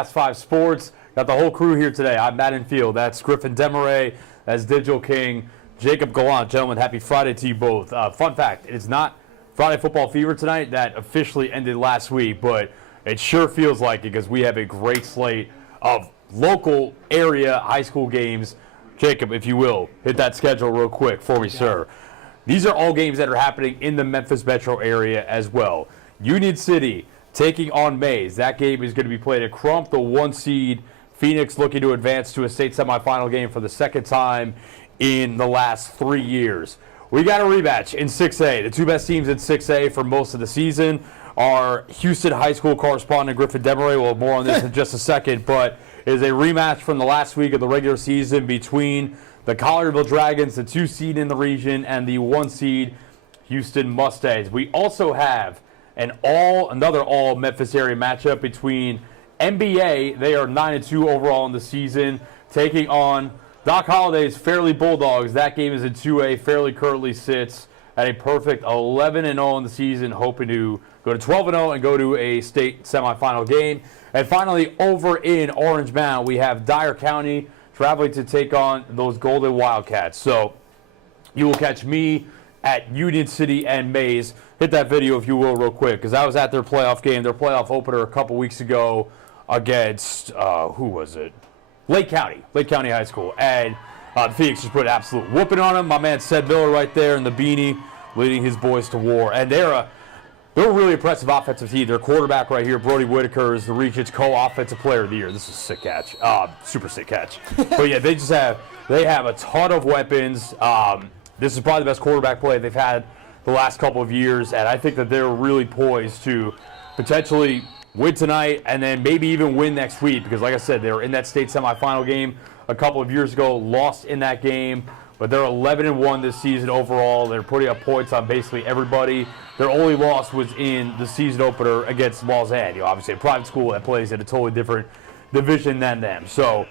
Last Five Sports. Got the whole crew here today. I'm Matt Infield. That's Griffin Demaray. That's Digital King. Jacob Gallant. Gentlemen, happy Friday to you both. Fun fact, it's not Friday Football Fever tonight. That officially ended last week, but it sure feels like it because we have a great slate of local area high school games. Jacob, if you will, hit that schedule real quick for me, sir. These are all games that are happening in the Memphis metro area as well. Union City taking on Mays. That game is going to be played at Crump, the 1 seed. Phoenix looking to advance to a state semifinal game for the second time in the last 3 years. We got a rematch in 6A. The two best teams in 6A for most of the season are Houston High School correspondent Griffin Demaray. We'll have more on this in just a second, but it is a rematch from the last week of the regular season between the Collierville Dragons, the 2 seed in the region, and the 1 seed Houston Mustangs. We also have another all Memphis area matchup between NBA. They are 9-2 overall in the season, taking on Doc Holliday's Fairleigh Bulldogs. That game is in 2A. Fairleigh currently sits at a perfect 11-0 in the season, hoping to go to 12-0 and go to a state semifinal game. And finally, over in Orange Mound, we have Dyer County traveling to take on those Golden Wildcats. So you will catch me at Union City and Mays. Hit that video, if you will, real quick, because I was at their playoff game, their playoff opener a couple weeks ago against, who was it? Lake County High School. And the Phoenix just put an absolute whooping on them. My man Sed Miller right there in the beanie, leading his boys to war. And they're a really impressive offensive team. Their quarterback right here, Brody Whitaker, is the region's co-offensive player of the year. This is a sick catch. Super sick catch. But yeah, they have a ton of weapons. This is probably the best quarterback play they've had the last couple of years, and I think that they're really poised to potentially win tonight and then maybe even win next week because, like I said, they were in that state semifinal game a couple of years ago, lost in that game, but they're 11-1 this season overall. They're putting up points on basically everybody. Their only loss was in the season opener against Lausanne, obviously a private school that plays in a totally different division than them. So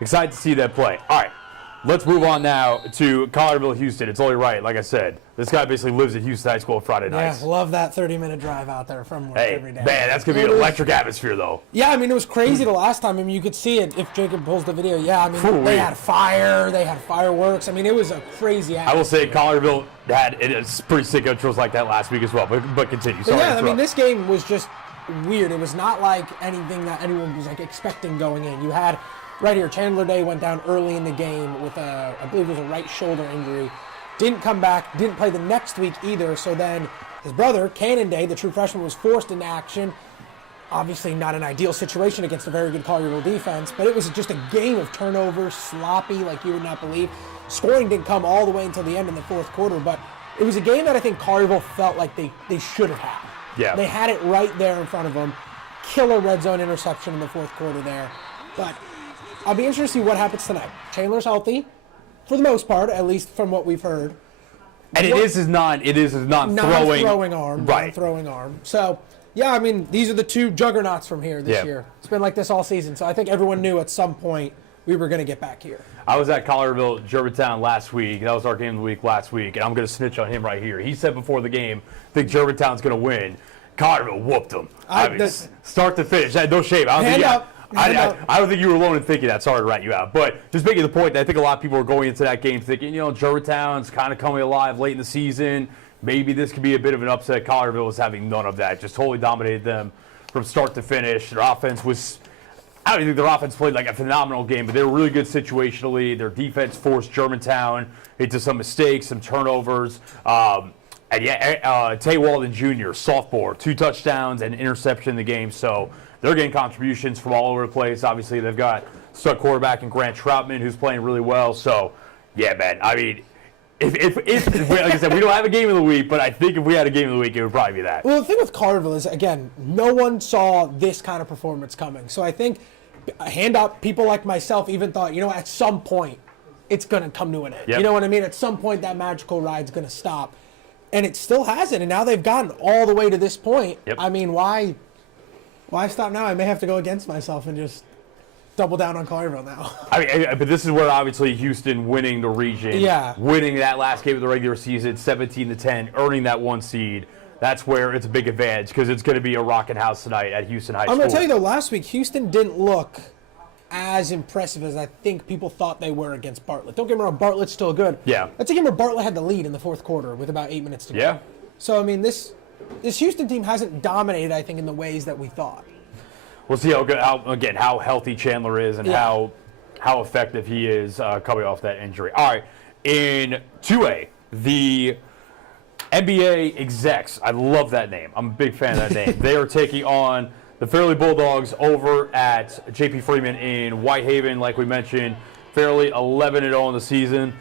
excited to see that play. All right. Let's move on now to Collierville, Houston. It's only right, like I said. This guy basically lives at Houston High School on Friday nights. Yeah, love that 30-minute drive out there from work every day. Man, that's going to be an electric atmosphere, though. Yeah, I mean, it was crazy the last time. I mean, you could see it if Jacob pulls the video. Yeah, I mean, they had fire. They had fireworks. I mean, it was a crazy atmosphere. I will say Collierville had pretty sick intros like that last week as well, but continue. Sorry, yeah, I mean, this game was just weird. It was not like anything that anyone was like expecting going in. You had right here, Chandler Day went down early in the game with I believe it was a right shoulder injury. Didn't come back, didn't play the next week either. So then his brother, Cannon Day, the true freshman, was forced into action. Obviously not an ideal situation against a very good Collierville defense, but it was just a game of turnovers, sloppy like you would not believe. Scoring didn't come all the way until the end in the fourth quarter, but it was a game that I think Collierville felt like they should have had. Yeah. They had it right there in front of them. Killer red zone interception in the fourth quarter there. But I'll be interested to see what happens tonight. Chandler's healthy, for the most part, at least from what we've heard. And it is his non-throwing arm. Right. Non-throwing arm. So, yeah, I mean, these are the two juggernauts from here this year. It's been like this all season. So I think everyone knew at some point we were going to get back here. I was at Collierville, Germantown last week. That was our game of the week last week, and I'm going to snitch on him right here. He said before the game, I think Germantown's going to win. Collierville whooped him. I mean, start to finish. No shame. I don't think you were alone in thinking that. Sorry to rat you out. But just making the point that I think a lot of people are going into that game thinking, Germantown's kind of coming alive late in the season. Maybe this could be a bit of an upset. Collierville was having none of that. Just totally dominated them from start to finish. Their offense was, I don't think their offense played like a phenomenal game, but they were really good situationally. Their defense forced Germantown into some mistakes, some turnovers. Tay Walden Jr., sophomore, 2 touchdowns and an interception in the game. So they're getting contributions from all over the place. Obviously, they've got stud quarterback and Grant Troutman, who's playing really well. So, yeah, man. I mean, if like I said, we don't have a game of the week, but I think if we had a game of the week, it would probably be that. Well, the thing with Collierville is, again, no one saw this kind of performance coming. So I think, hand up, people like myself even thought, at some point, it's going to come to an end. Yep. You know what I mean? At some point, that magical ride's going to stop. And it still hasn't. And now they've gotten all the way to this point. Yep. I mean, why stop now? I may have to go against myself and just double down on Collierville now. I mean, but this is where obviously Houston winning the region, winning that last game of the regular season, 17-10, earning that 1 seed. that's where it's a big advantage because it's going to be a rocking house tonight at Houston High School. I'm going to tell you, though, last week, Houston didn't look as impressive as I think people thought they were against Bartlett. Don't get me wrong, Bartlett's still good. Yeah. That's a game where Bartlett had the lead in the fourth quarter with about 8 minutes to go. Yeah. So, I mean, this Houston team hasn't dominated, I think, in the ways that we thought. We'll see how healthy Chandler is and how effective he is coming off that injury. All right, in 2A, the NBA execs, I love that name. I'm a big fan of that name. They are taking on the Fairleigh Bulldogs over at J.P. Freeman in Whitehaven, like we mentioned. Fairleigh 11-0 in the season.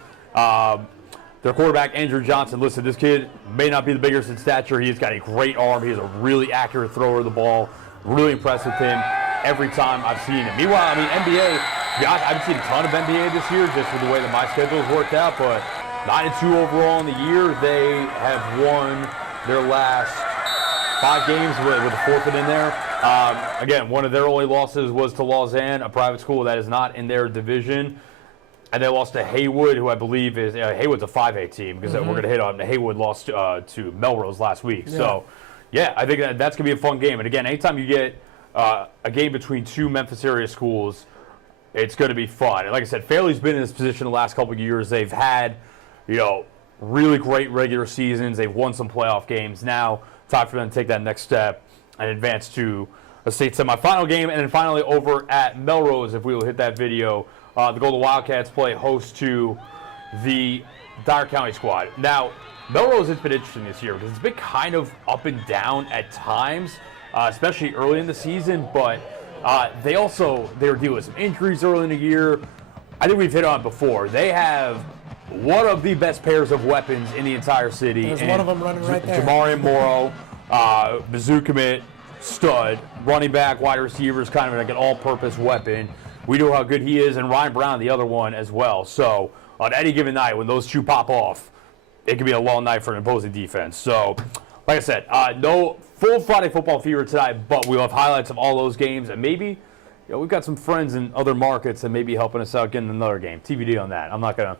Their quarterback, Andrew Johnson, listen, this kid may not be the biggest in stature. He's got a great arm. He's a really accurate thrower of the ball. Really impressed with him every time I've seen him. Meanwhile, I mean, NBA, I haven't seen a ton of NBA this year just with the way that my schedule has worked out, but 9-2 overall in the year. They have won their last 5 games with a forfeit in there. Again, one of their only losses was to Lausanne, a private school that is not in their division. And they lost to Haywood, who I believe is Haywood's a 5A team because we're going to hit on. Haywood lost to Melrose last week. Yeah. So, yeah, I think that's going to be a fun game. And again, anytime you get a game between 2 Memphis area schools, it's going to be fun. And like I said, Fairleigh's been in this position the last couple of years. They've had, really great regular seasons. They've won some playoff games. Now, time for them to take that next step and advance to a state semifinal game. And then finally, over at Melrose, if we will hit that video. The Golden Wildcats play host to the Dyer County squad. Now, Melrose has been interesting this year because it's been kind of up and down at times, especially early in the season. But they were dealing with some injuries early in the year. I think we've hit on it before. They have one of the best pairs of weapons in the entire city. There's one of them running right there. Jamarian Morrow, Mizzou commit, stud, running back, wide receivers, kind of like an all-purpose weapon. We know how good he is, and Ryan Brown, the other one, as well. So on any given night, when those two pop off, it could be a long night for an opposing defense. So, like I said, no full Friday football fever tonight, but we'll have highlights of all those games, and maybe we've got some friends in other markets that may be helping us out getting another game. TBD on that. I'm gonna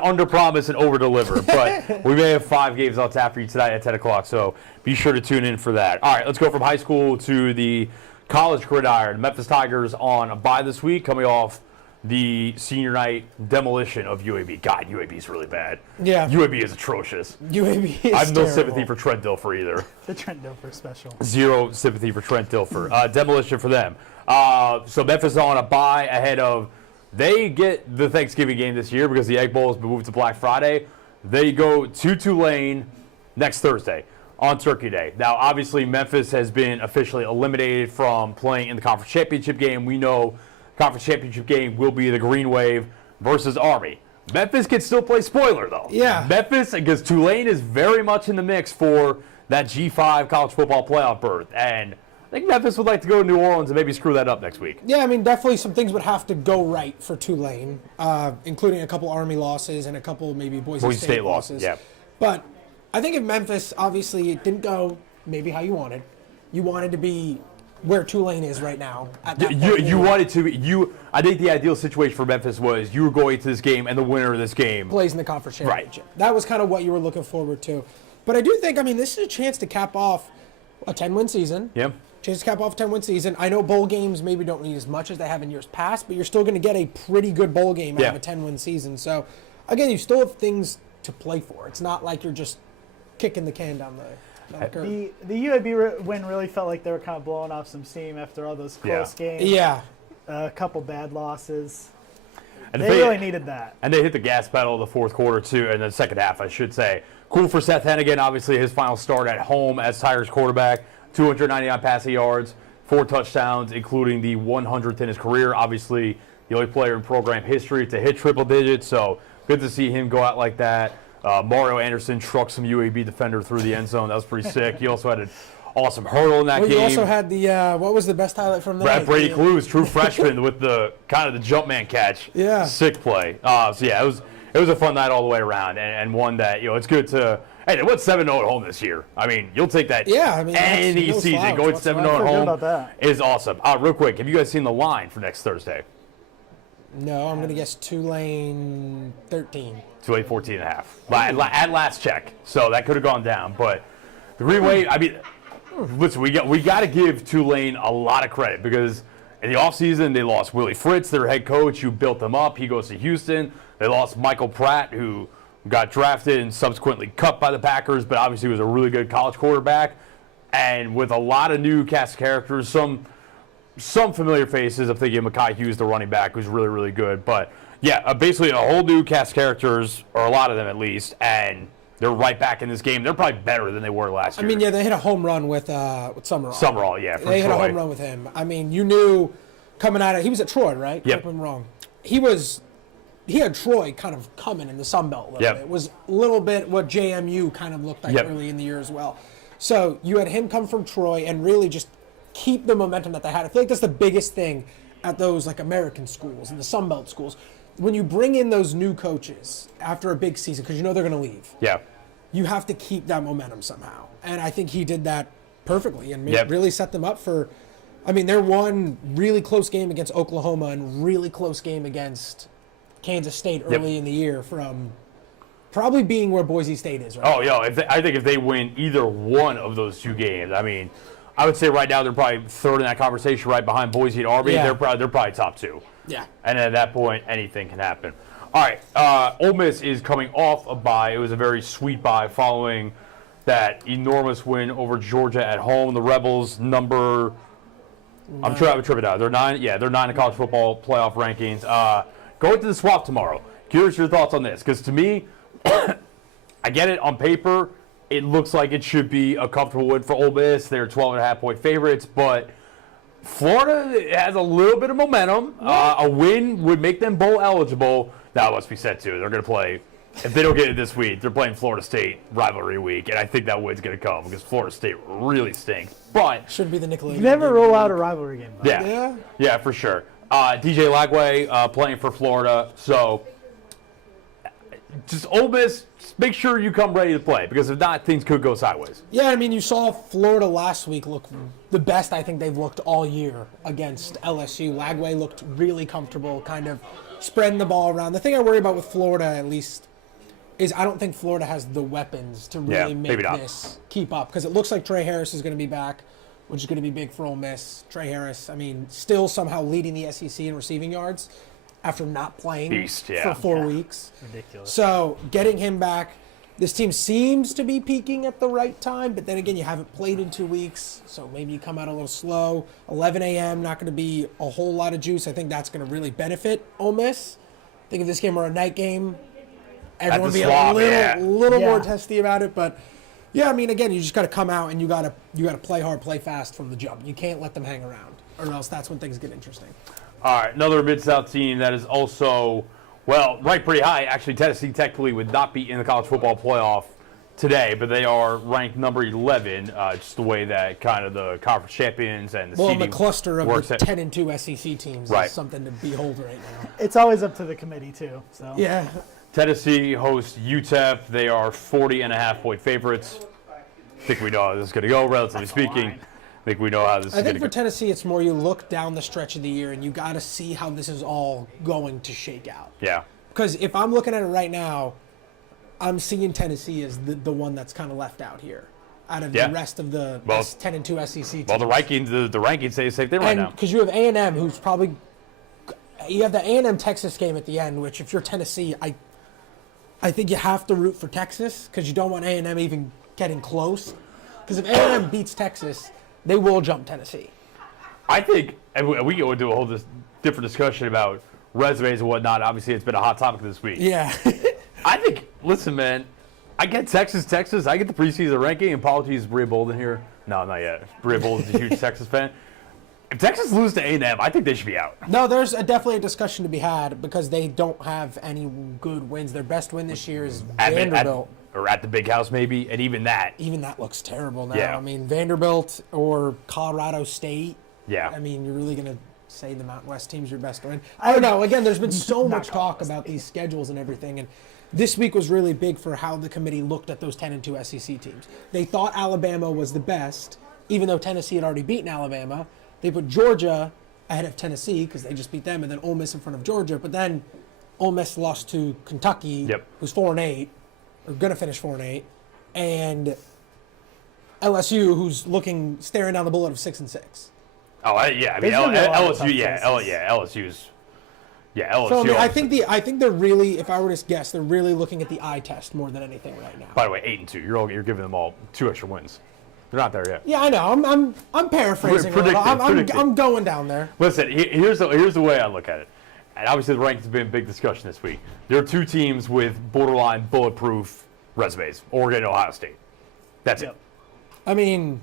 underpromise and overdeliver, but we may have 5 games on tap for you tonight at 10 o'clock. So be sure to tune in for that. All right, let's go from high school to the college gridiron. Memphis Tigers on a bye this week, coming off the senior night demolition of UAB. God, UAB is really bad. Yeah. UAB is atrocious. UAB is I have no terrible. sympathy for Trent Dilfer either. The Trent Dilfer special. Zero sympathy for Trent Dilfer. Demolition for them. So Memphis on a bye ahead of, they get the Thanksgiving game this year because the Egg Bowl has been moved to Black Friday. They go to Tulane next Thursday on Turkey Day. Now, obviously, Memphis has been officially eliminated from playing in the conference championship game. We know conference championship game will be the Green Wave versus Army. Memphis can still play spoiler, though. Yeah. Memphis, because Tulane is very much in the mix for that G5 college football playoff berth. And I think Memphis would like to go to New Orleans and maybe screw that up next week. Yeah, I mean, definitely some things would have to go right for Tulane, including a couple Army losses and a couple maybe Boise State losses. Yeah. But I think if Memphis, obviously, it didn't go maybe how you wanted. You wanted to be where Tulane is right now. At that point. You wanted to be, I think the ideal situation for Memphis was you were going to this game and the winner of this game plays in the conference championship. Right. That was kind of what you were looking forward to. But I do think, I mean, this is a chance to cap off a 10-win season. Yeah. Chance to cap off a 10-win season. I know bowl games maybe don't need as much as they have in years past, but you're still going to get a pretty good bowl game out of a 10-win season. So, again, you still have things to play for. It's not like you're just kicking the can down the curve. The UAB win really felt like they were kind of blowing off some steam after all those close games. Yeah. A couple bad losses. And they really needed that. And they hit the gas pedal in the fourth quarter, too, and the second half, I should say. Cool for Seth Hennigan, obviously, his final start at home as Tigers quarterback. 299 passing yards, 4 touchdowns, including the 100th in his career. Obviously, the only player in program history to hit triple digits, so good to see him go out like that. Mario Anderson trucked some UAB defender through the end zone. That was pretty sick. He also had an awesome hurdle in that game. You also had the, what was the best highlight from the night? Brady Clues, true freshman, with the kind of the jump man catch. Yeah. Sick play. So, yeah, it was a fun night all the way around, and one that, it's good to – hey, they went 7-0 at home this year. I mean, you'll take that any season. Going 7-0 at home is awesome. Real quick, have you guys seen the line for next Thursday? No, I'm going to guess Tulane 13. Tulane 14.5 at last check. So that could have gone down. But The Green Wave, I mean, listen, we got to give Tulane a lot of credit because in the offseason, they lost Willie Fritz, their head coach, who built them up. He goes to Houston. They lost Michael Pratt, who got drafted and subsequently cut by the Packers, but obviously was a really good college quarterback. And with a lot of new cast of characters, some familiar faces. I'm thinking Mekhi Hughes, the running back, who's really, really good. But, yeah, basically a whole new cast of characters, or a lot of them at least, and they're right back in this game. They're probably better than they were last year. I mean, yeah, they hit a home run with Summerall. Summerall, yeah, for They hit Troy. a home run with him. I mean, you knew coming out of – he was at Troy, right? Yep. If I'm wrong. He had Troy kind of coming in the Sun Belt a little Yep. bit. It was a little bit what JMU kind of looked like Yep. early in the year as well. So you had him come from Troy and really just keep the momentum that they had. I feel like that's the biggest thing at those like American schools and the Sun Belt schools. When you bring in those new coaches after a big season, because you know they're going to leave, Yeah. you have to keep that momentum somehow. And I think he did that perfectly and Yep. really set them up for – I mean, their one really close game against Oklahoma and really close game against Kansas State early in the year from probably being where Boise State is right Oh, yo, I think if they win either one of those two games, I mean, I would say right now they're probably third in that conversation right behind Boise and Army. Yeah. They're probably top two. Yeah. And at that point, anything can happen. All right, Ole Miss is coming off a bye. It was a very sweet bye following that enormous win over Georgia at home. The Rebels number, I'm tripping out. They're 9. Yeah, they're 9 in college football playoff rankings. Going to the swap tomorrow. Curious your thoughts on this, because to me, I get it on paper. It looks like it should be a comfortable win for Ole Miss. They're 12.5-point favorites, but Florida has a little bit of momentum. A win would make them bowl eligible. Now, it must be said, too. They're going to play, if they don't get it this week, they're playing Florida State rivalry week, and I think that win's going to come because Florida State really stinks. But Should be the Nickelodeon. You never game. roll out a rivalry game, though. yeah, for sure. DJ Lagway playing for Florida, so just Ole Miss, just make sure you come ready to play, because if not, things could go sideways. Yeah, I mean, you saw Florida last week look the best I think they've looked all year against LSU. Lagway looked really comfortable, kind of spreading the ball around. The thing I worry about with Florida, at least, is I don't think Florida has the weapons to really make maybe not. this keep up, because it looks like Trey Harris is going to be back, which is going to be big for Ole Miss. Trey Harris, I mean, still somehow leading the SEC in receiving yards after not playing Beast, for yeah. 4 weeks. Ridiculous. So getting him back, this team seems to be peaking at the right time, but then again, you haven't played in 2 weeks, so maybe you come out a little slow. 11 a.m., not going to be a whole lot of juice. I think that's going to really benefit Ole Miss. I think if this game were a night game, everyone would be swamp, a little more Yeah. testy about it, but yeah, I mean, again, you just got to come out and you got to play hard, play fast from the jump. You can't let them hang around, or else that's when things get interesting. All right, another Mid-South team that is also, well, ranked pretty high. Actually, Tennessee technically would not be in the college football playoff today, but they are ranked number 11, just the way that kind of the conference champions and the Well, seeding the cluster of works. the 10-2 SEC teams Right. is something to behold right now. It's always up to the committee, too. So Yeah. Tennessee hosts UTEP. They are 40.5-point favorites. I think we know how this is going to go, relatively speaking. I think we know how this is I going think to for go. Tennessee, it's more you look down the stretch of the year and you got to see how this is all going to shake out. Yeah. Because if I'm looking at it right now, I'm seeing Tennessee as the one that's kind of left out here out of Yeah. the rest of the Well- 10-2 SEC teams. Well, the rankings say the same thing right and now. because you have A&M, who's probably you have the A&M Texas game at the end, which if you're Tennessee, I think you have to root for Texas because you don't want A&M even getting close. Because if A&M beats Texas, they will jump Tennessee. I think, and we go into a whole different discussion about resumes and whatnot. Obviously, it's been a hot topic this week. Yeah. I think, listen, man, I get Texas. I get the preseason ranking. Apologies, Bria Bolden here. No, not yet. Bria Bolden's a huge Texas fan. If Texas loses to A&M, I think they should be out. No, there's definitely a discussion to be had because they don't have any good wins. Their best win this year is Vanderbilt. At the big house, maybe, and even that. Even that looks terrible now. Yeah. I mean, Vanderbilt or Colorado State. Yeah. I mean, you're really going to say the Mountain West team's your best win? I don't know. Again, there's been so much talk about these schedules and everything, and this week was really big for how the committee looked at those 10-2 SEC teams. They thought Alabama was the best, even though Tennessee had already beaten Alabama. They put Georgia ahead of Tennessee because they just beat them, and then Ole Miss in front of Georgia. But then Ole Miss lost to Kentucky, who's 4-8, or going to finish 4-8, and LSU, who's staring down the bullet of 6-6. Oh, yeah. I mean, There's gonna be a lot of tough LSU, LSU's. Yeah, LSU. So I think they're really, if I were to guess, they're really looking at the eye test more than anything right now. By the way, 8-2. You're giving them all 2 extra wins. They're not there yet. Yeah, I know. I'm paraphrasing. I'm going down there. Listen, here's the way I look at it. And obviously the rankings have been a big discussion this week. There are 2 teams with borderline bulletproof resumes, Oregon and Ohio State. That's it. I mean,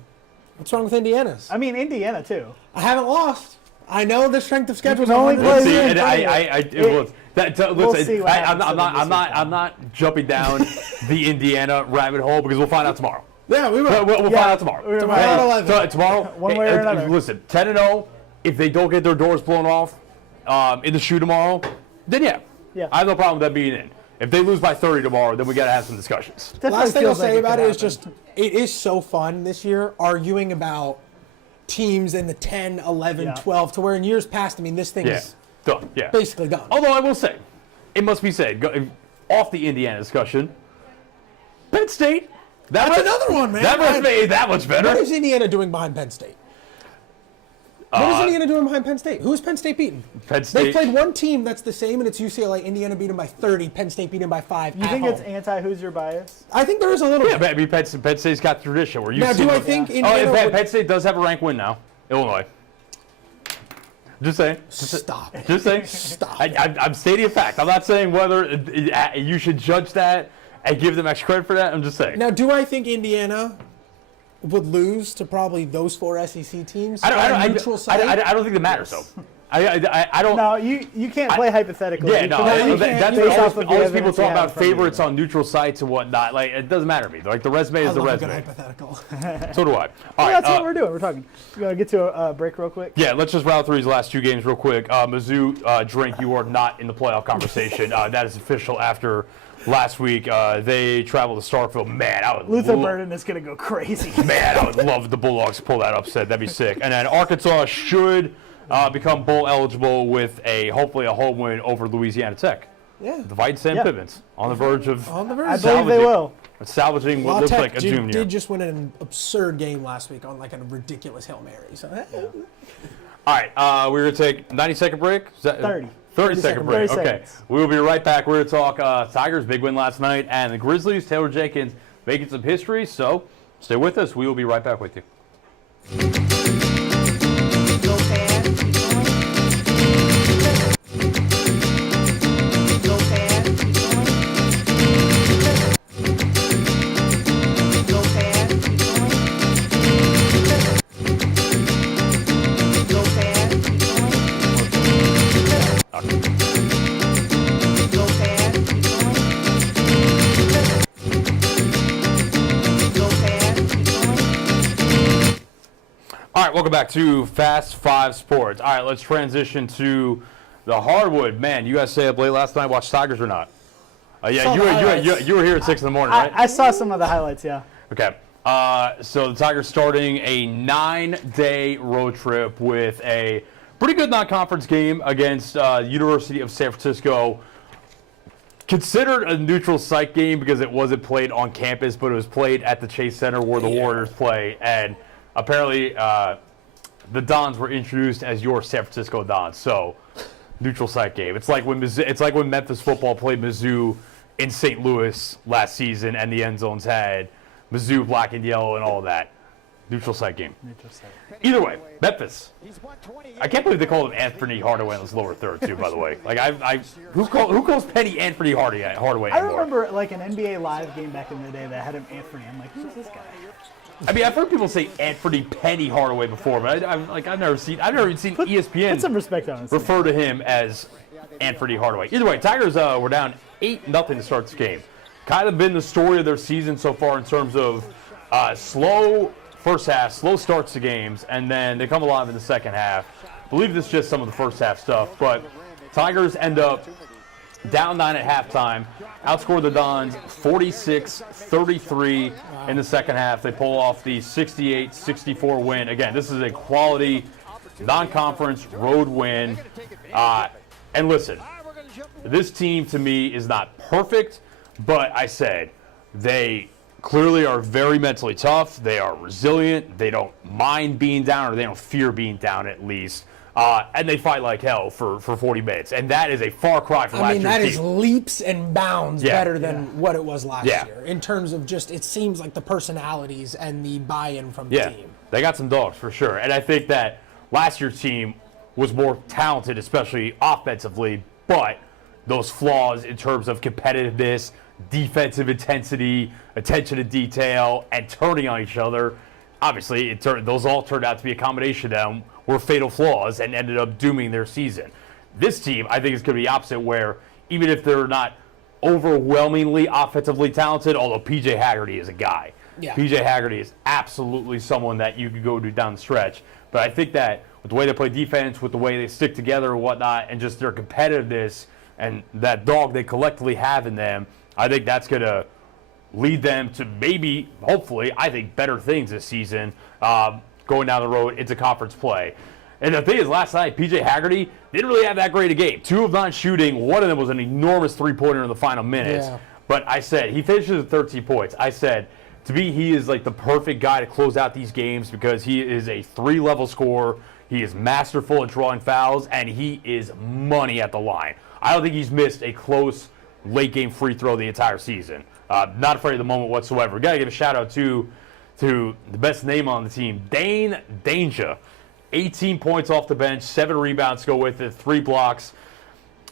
what's wrong with Indiana's? I mean, Indiana, too. I haven't lost. I know the strength of schedule is only only We'll see what happens I'm not jumping down the Indiana rabbit hole because we'll find out tomorrow. Yeah, we will. We'll find out tomorrow. Tomorrow at 11. Tomorrow, One way or another. Listen, 10-0. If they don't get their doors blown off in the shoe tomorrow, then yeah, I have no problem with that being in. If they lose by 30 tomorrow, then we got to have some discussions. Last thing I'll say about it is just it is so fun this year arguing about teams in the 10, 11, 12 to where in years past, I mean, this thing is done. Yeah, basically done. Although I will say, it must be said, off the Indiana discussion, Penn State. That's another one, man. That must be that much better. What is Indiana doing behind Penn State? What is Indiana doing behind Penn State? Who is Penn State beating? Penn State. They played one team that's the same, and it's UCLA. Indiana beat them by 30. Penn State beat them by 5. You think it's anti-Hoosier bias? I think there is a little bit. Yeah, I mean, Penn State's got tradition. Where you now, see do I think Indiana Penn State does have a ranked win now. Illinois. Just saying. Stop. Just saying. Stop. I'm stating a fact. I'm not saying whether you should judge that and give them extra credit for that. I'm just saying. Now, do I think Indiana would lose to probably those 4 SEC teams? I don't think that matters, though. I don't. No, you can't play hypothetically. Yeah, no. That's what all these people talk about favorites on neutral sites and whatnot. Like, it doesn't matter to me. Like, the resume is the resume. A good hypothetical. So do I. All right, that's what we're doing. We're talking. You want to get to a break real quick? Yeah, let's just rattle through these last 2 games real quick. Mizzou, drink. You are not in the playoff conversation. That is official after last week. They traveled to Starkville. Man, I would Luther Burden is going to go crazy. Man, I would love the Bulldogs to pull that upset. That'd be sick. And then Arkansas should become bowl eligible with hopefully a home win over Louisiana Tech. Yeah. The Fighting Sam Pibbins on the verge of I believe they will. Salvaging what looks like a junior. Did just win an absurd game last week on like a ridiculous Hail Mary. So. All right, we're going to take a 90-second break. Is that, 30. 30-second break. 30 okay. seconds. We will be right back. We're going to talk Tigers' big win last night and the Grizzlies. Taylor Jenkins making some history. So stay with us. We will be right back with you. All right, welcome back to Fast 5 Sports. All right, let's transition to the hardwood. Man, you guys stay up late last night, watch Tigers or not? Yeah, you were here at 6 in the morning, right? I saw some of the highlights, yeah. Okay. So the Tigers starting a 9-day road trip with a pretty good non-conference game against University of San Francisco. Considered a neutral site game because it wasn't played on campus, but it was played at the Chase Center where the Warriors play. And apparently, the Dons were introduced as your San Francisco Dons. So, neutral site game. It's like when Memphis football played Mizzou in St. Louis last season, and the end zones had Mizzou black and yellow and all of that. Neutral site game. Either way, Memphis. I can't believe they called him Anthony Hardaway in this lower third too. By the way, like who calls Penny Anthony Hardaway anymore? I remember like an NBA Live game back in the day that had him Anthony. I'm like, who's this guy? I mean, I've heard people say Anthony Penny Hardaway before, but I've never seen ESPN put some respect on it. Refer to him as Anthony Hardaway. Either way, Tigers were down 8-0 to start this game. Kind of been the story of their season so far in terms of slow first half, slow starts to games, and then they come alive in the second half. I believe this is just some of the first half stuff, but Tigers end up down 9 at halftime, outscore the Dons 46-33 in the second half. They pull off the 68-64 win. Again, this is a quality non-conference road win. And listen, this team to me is not perfect, but I said they clearly are very mentally tough. They are resilient. They don't mind being down, or they don't fear being down at least. And they fight like hell for 40 minutes. And that is a far cry from last year's team. That is leaps and bounds better than what it was last year. In terms of just, it seems like the personalities and the buy-in from the team. They got some dogs for sure. And I think that last year's team was more talented, especially offensively, but those flaws in terms of competitiveness, defensive intensity, attention to detail, and turning on each other, obviously those all turned out to be a combination of them, were fatal flaws and ended up dooming their season. This team, I think, is going to be opposite, where even if they're not overwhelmingly offensively talented, although P.J. Haggerty is a guy. Yeah. P.J. Haggerty is absolutely someone that you could go to down the stretch. But I think that with the way they play defense, with the way they stick together and whatnot, and just their competitiveness and that dog they collectively have in them, I think that's going to lead them to maybe, hopefully, I think, better things this season going down the road into conference play. And the thing is, last night, P.J. Haggerty didn't really have that great a game. 2 of 9 shooting. One of them was an enormous three-pointer in the final minutes. Yeah. But I said, he finishes with 13 points. I said, to me, he is like the perfect guy to close out these games because he is a 3-level scorer. He is masterful at drawing fouls, and he is money at the line. I don't think he's missed a close late-game free throw the entire season. Not afraid of the moment whatsoever. Got to give a shout-out to the best name on the team, Dane Danger. 18 points off the bench, 7 rebounds go with it, 3 blocks.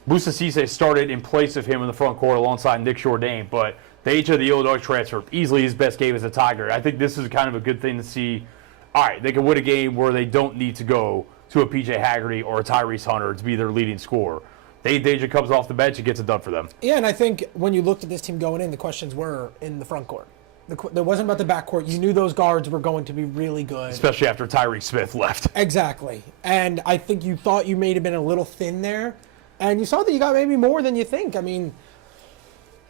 Musa Cisse started in place of him in the front court alongside Nick Jourdain, but Danger, the Illinois transfer, easily his best game as a Tiger. I think this is kind of a good thing to see. All right, they can win a game where they don't need to go to a P.J. Haggerty or a Tyrese Hunter to be their leading scorer. Danger comes off the bench and gets it done for them. Yeah, and I think when you looked at this team going in, the questions were in the front court. There wasn't about the backcourt. You knew those guards were going to be really good. Especially after Tyreek Smith left. Exactly. And I think you thought you may have been a little thin there. And you saw that you got maybe more than you think. I mean,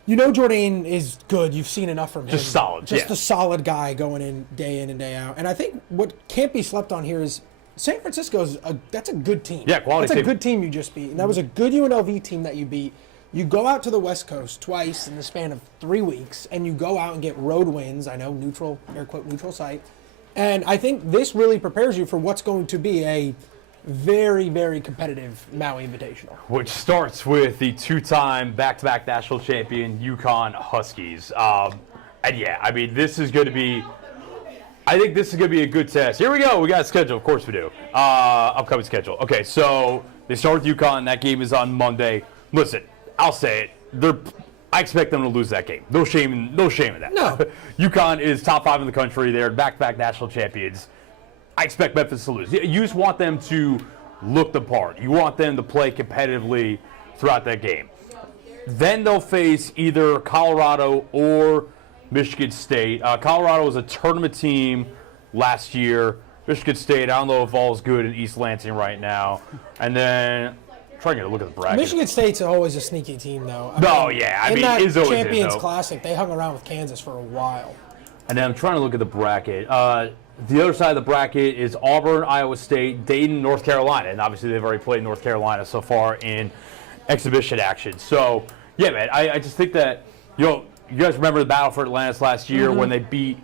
you know Jourdain is good. You've seen enough from him. Just solid. Just a solid guy going in and day out. And I think what can't be slept on here is San Francisco's that's a good team. Yeah, quality team. That's a good team you just beat. And that was a good UNLV team that you beat. You go out to the West Coast twice in the span of 3 weeks, and you go out and get road wins. I know, neutral, air quote, neutral site. And I think this really prepares you for what's going to be a very, very competitive Maui Invitational. Which starts with the 2-time back-to-back national champion UConn Huskies. And yeah, I mean, this is going to be, I think this is going to be a good test. Here we go. We got a schedule. Of course we do. Upcoming schedule. Okay, so they start with UConn. That game is on Monday. Listen, I'll say it. I expect them to lose that game. No shame in that. No. UConn is top 5 in the country. They're back-to-back national champions. I expect Memphis to lose. You just want them to look the part. You want them to play competitively throughout that game. Then they'll face either Colorado or Michigan State. Colorado was a tournament team last year. Michigan State, I don't know if all's good in East Lansing right now. And then trying to look at the bracket. Michigan State's always a sneaky team, though. In that Izzo Champions Classic, they hung around with Kansas for a while. And then I'm trying to look at the bracket. The other side of the bracket is Auburn, Iowa State, Dayton, North Carolina. And obviously they've already played North Carolina so far in exhibition action. So, yeah, man, I just think that, you guys remember the battle for Atlantis last year when they beat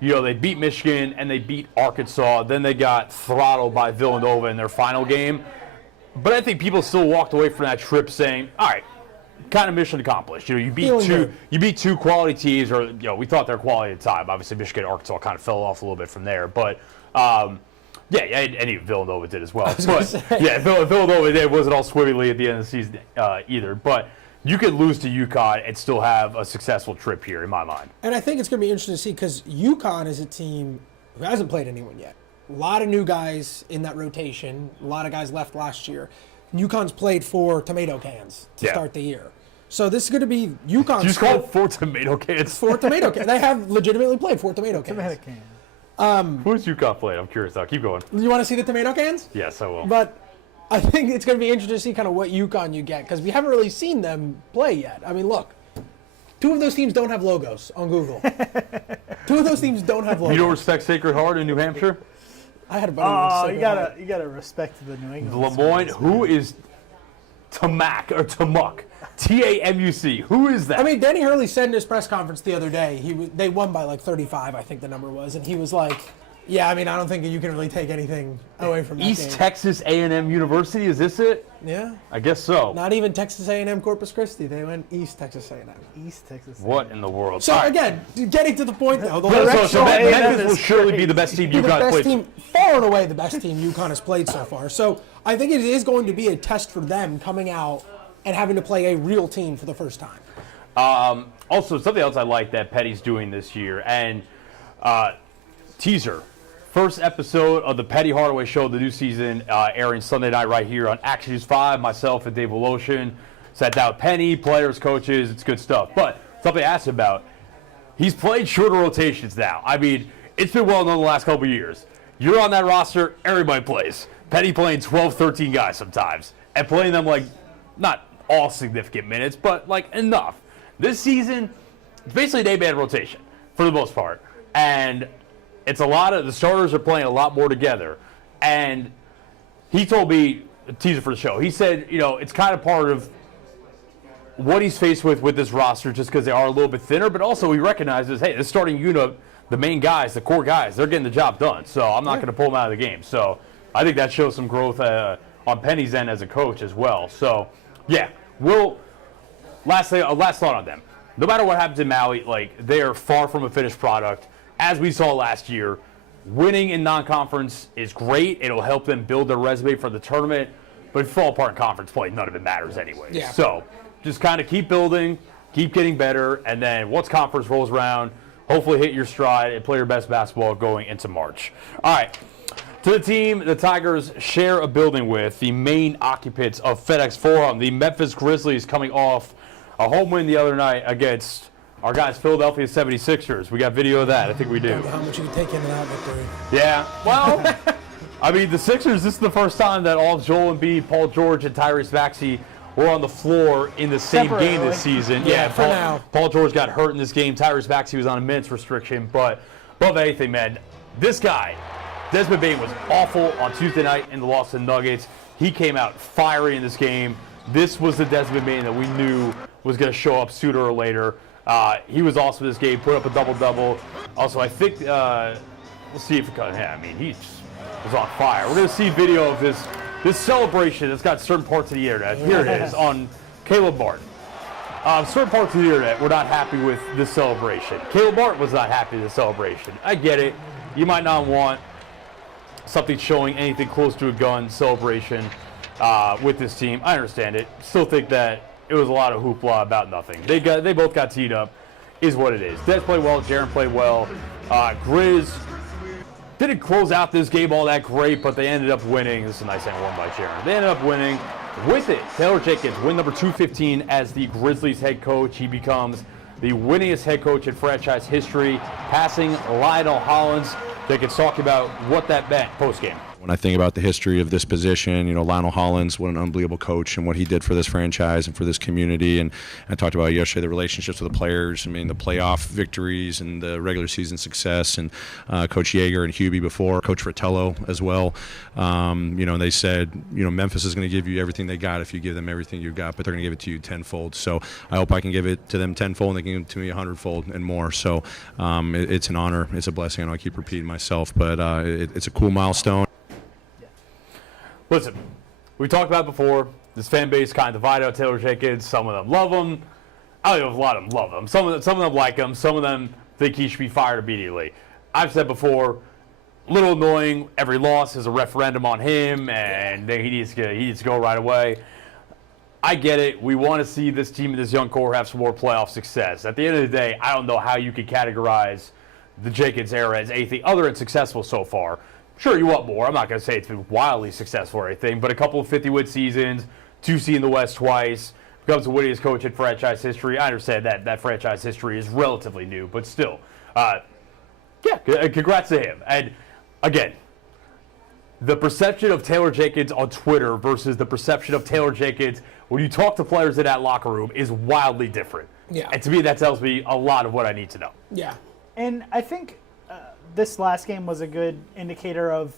Michigan and they beat Arkansas. Then they got throttled by Villanova in their final game. But I think people still walked away from that trip saying, all right, kind of mission accomplished. You beat two quality teams, or we thought they're quality at the time. Obviously, Michigan and Arkansas kind of fell off a little bit from there, but and even Villanova did as well. Villanova it wasn't all swimmingly at the end of the season either. But you could lose to UConn and still have a successful trip here, in my mind. And I think it's going to be interesting to see because UConn is a team who hasn't played anyone yet. A lot of new guys in that rotation. A lot of guys left last year. UConn's played 4 tomato cans to start the year. So this is going to be UConn's. You just call it 4 tomato cans? 4 tomato cans. They have legitimately played 4 tomato cans. Who's UConn played? I'm curious now. Keep going. You want to see the tomato cans? Yes, I will. But I think it's going to be interesting to see kind of what UConn you get because we haven't really seen them play yet. I mean, look. 2 of those teams don't have logos on Google. 2 of those teams don't have logos. You don't respect Sacred Heart in New Hampshire? I had a buddy. You gotta respect the New England. Lemoyne, who is Tamuck. Tamuc. Who is that? I mean, Danny Hurley said in his press conference the other day, they won by like 35, I think the number was, and he was like, yeah, I mean, I don't think you can really take anything away from that East game. Texas A&M University, is this it? Yeah. I guess so. Not even Texas A&M Corpus Christi. They went East Texas A&M. East Texas. What in the world? So, All right. again, getting to the point, though, the So directional Memphis will is surely be crazy. the best team be the UConn best played. team, far and away the best team UConn has played so far. So I think it is going to be a test for them coming out and having to play a real team for the first time. Also, something else I like that Petty's doing this year, and teaser. First episode of the Petty Hardaway Show, the new season, airing Sunday night right here on Action News 5. Myself and Dave Voloshin sat down with Penny, players, coaches. It's good stuff. But something I asked him about, he's played shorter rotations now. I mean, it's been well known the last couple of years. You're on that roster, everybody plays. Petty playing 12, 13 guys sometimes, and playing them like not all significant minutes, but like enough. This season, it's basically an 8-man rotation for the most part. And it's a lot of the starters are playing a lot more together. And he told me, a teaser for the show, he said, it's kind of part of what he's faced with this roster just because they are a little bit thinner, but also he recognizes, hey, this starting unit, the main guys, the core guys, they're getting the job done. So I'm not going to pull them out of the game. So I think that shows some growth on Penny's end as a coach as well. So, yeah, last thought on them. No matter what happens in Maui, like, they are far from a finished product. As we saw last year, winning in non-conference is great. It'll help them build their resume for the tournament. But if you fall apart in conference play, none of it matters anyway. Yeah. So just kind of keep building, keep getting better, and then once conference rolls around, hopefully hit your stride and play your best basketball going into March. All right. To the team the Tigers share a building with, the main occupants of FedEx Forum, the Memphis Grizzlies, coming off a home win the other night against our guys, Philadelphia 76ers. We got video of that. I think we do. How much you can take into that victory? Yeah. Well, I mean, the Sixers, this is the first time that all of Joel Embiid, Paul George, and Tyrese Maxey were on the floor in the same game this season. Yeah, for now. Paul George got hurt in this game. Tyrese Maxey was on a minutes restriction. But above anything, man, this guy, Desmond Bane, was awful on Tuesday night in the loss to the Nuggets. He came out fiery in this game. This was the Desmond Bane that we knew was going to show up sooner or later. He was awesome this game, put up a double-double. Also, I think, we'll see if it comes. Yeah, I mean, he just was on fire. We're going to see video of this celebration that's got certain parts of the internet. Here it is on Caleb Martin. Certain parts of the internet were not happy with this celebration. Caleb Martin was not happy with the celebration. I get it. You might not want something showing anything close to a gun celebration with this team. I understand it. Still think that it was a lot of hoopla about nothing. They both got teed up, is what it is. Des played well, Jaren played well. Grizz didn't close out this game all that great, but they ended up winning. This is a nice and one by Jaren. They ended up winning with it. Taylor Jenkins, win number 215 as the Grizzlies head coach. He becomes the winningest head coach in franchise history, passing Lionel Hollins. They can talk about what that meant post-game. When I think about the history of this position, Lionel Hollins, what an unbelievable coach and what he did for this franchise and for this community. And I talked about yesterday the relationships with the players. I mean, the playoff victories and the regular season success. And Coach Yeager and Hubie before, Coach Fratello as well. And they said, Memphis is going to give you everything they got if you give them everything you got, but they're going to give it to you tenfold. So I hope I can give it to them tenfold and they can give it to me 100-fold and more. So it's an honor. It's a blessing. I know I keep repeating myself, but it's a cool milestone. Listen, we talked about it before. This fan base kind of divided on Taylor Jenkins. Some of them love him. I don't know if a lot of them love him. Some of them like him. Some of them think he should be fired immediately. I've said before, a little annoying. Every loss is a referendum on him, and he needs to go right away. I get it. We want to see this team and this young core have some more playoff success. At the end of the day, I don't know how you could categorize the Jenkins era as anything other than successful so far. Sure, you want more. I'm not going to say it's been wildly successful or anything, but a couple of 50-win seasons, 2 seed in the West twice, becomes the winningest coach in franchise history. I understand that franchise history is relatively new, but still. Congrats to him. And, again, the perception of Taylor Jenkins on Twitter versus the perception of Taylor Jenkins when you talk to players in that locker room is wildly different. Yeah. And to me, that tells me a lot of what I need to know. Yeah. And I think this last game was a good indicator of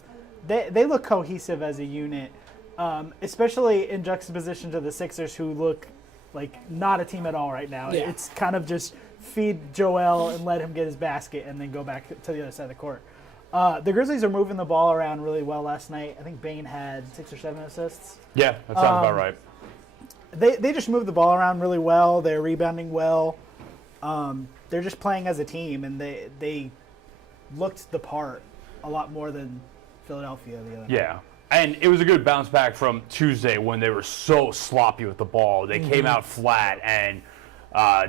they look cohesive as a unit. especially in juxtaposition to the Sixers, who look like not a team at all right now. Yeah. It's kind of just feed Joel and let him get his basket and then go back to the other side of the court. The Grizzlies are moving the ball around really well last night. I think Bane had 6 or 7 assists. Yeah, that sounds about right. They just move the ball around really well. They're rebounding well. They're just playing as a team, and they looked the part a lot more than Philadelphia the other night. Yeah. And it was a good bounce back from Tuesday when they were so sloppy with the ball. They came out flat, and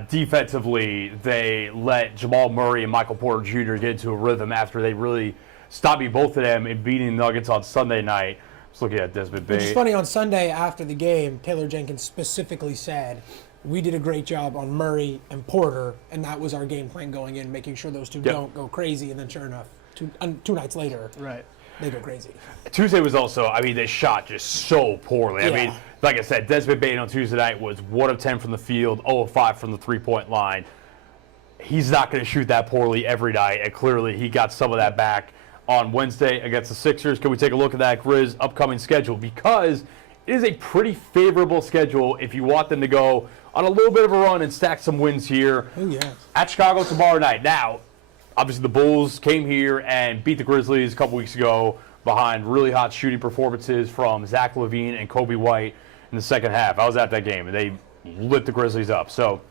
defensively, they let Jamal Murray and Michael Porter Jr. get into a rhythm after they really stopped both of them in beating the Nuggets on Sunday night. Just looking at Desmond Bane. It's funny, on Sunday after the game, Taylor Jenkins specifically said, we did a great job on Murray and Porter, and that was our game plan going in, making sure those two don't go crazy. And then sure enough, two nights later, Right. they go crazy. Tuesday was also, I mean, they shot just so poorly. I Yeah. mean, like I said, Desmond Bane on Tuesday night was 1 of 10 from the field, 0 of 5 from the three-point line. He's not going to shoot that poorly every night, and clearly he got some of that back on Wednesday against the Sixers. Can we take a look at that Grizz upcoming schedule? Because it is a pretty favorable schedule if you want them to go on a little bit of a run and stack some wins here. Oh, yes. At Chicago tomorrow night. Now, obviously the Bulls came here and beat the Grizzlies a couple weeks ago behind really hot shooting performances from Zach LaVine and Kobe White in the second half. I was at that game, and they lit the Grizzlies up. So,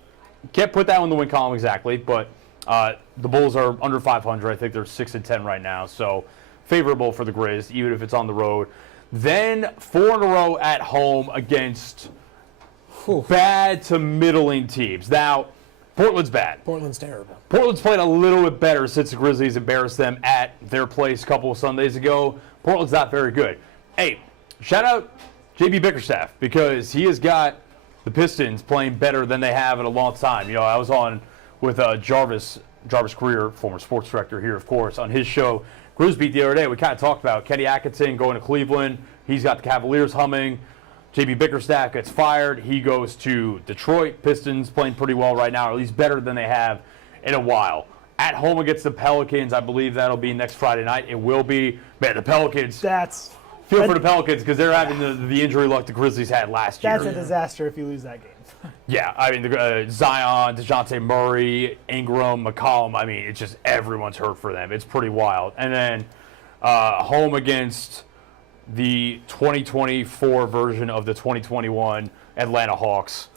can't put that one in the win column exactly, but the Bulls are under 500. I think they're 6-10 right now, so favorable for the Grizz, even if it's on the road. Then 4 in a row at home against bad to middling teams. Now, Portland's bad. Portland's terrible. Portland's played a little bit better since the Grizzlies embarrassed them at their place a couple of Sundays ago. Portland's not very good. Hey, shout out JB Bickerstaff, because he has got the Pistons playing better than they have in a long time. You know, I was on with Jarvis Greer, former sports director here, of course, on his show, Grizz Beat, the other day. We kind of talked about Kenny Atkinson going to Cleveland. He's got the Cavaliers humming. JB Bickerstaff gets fired. He goes to Detroit. Pistons playing pretty well right now, or at least better than they have in a while. At home against the Pelicans, I believe that'll be next Friday night. It will be. Man, the Pelicans. Feel for the Pelicans, because they're having the injury luck the Grizzlies had last year. That's a disaster if you lose that game. Yeah, I mean, Zion, DeJounte Murray, Ingram, McCollum, I mean, it's just everyone's hurt for them. It's pretty wild. And then home against the 2024 version of the 2021 Atlanta Hawks.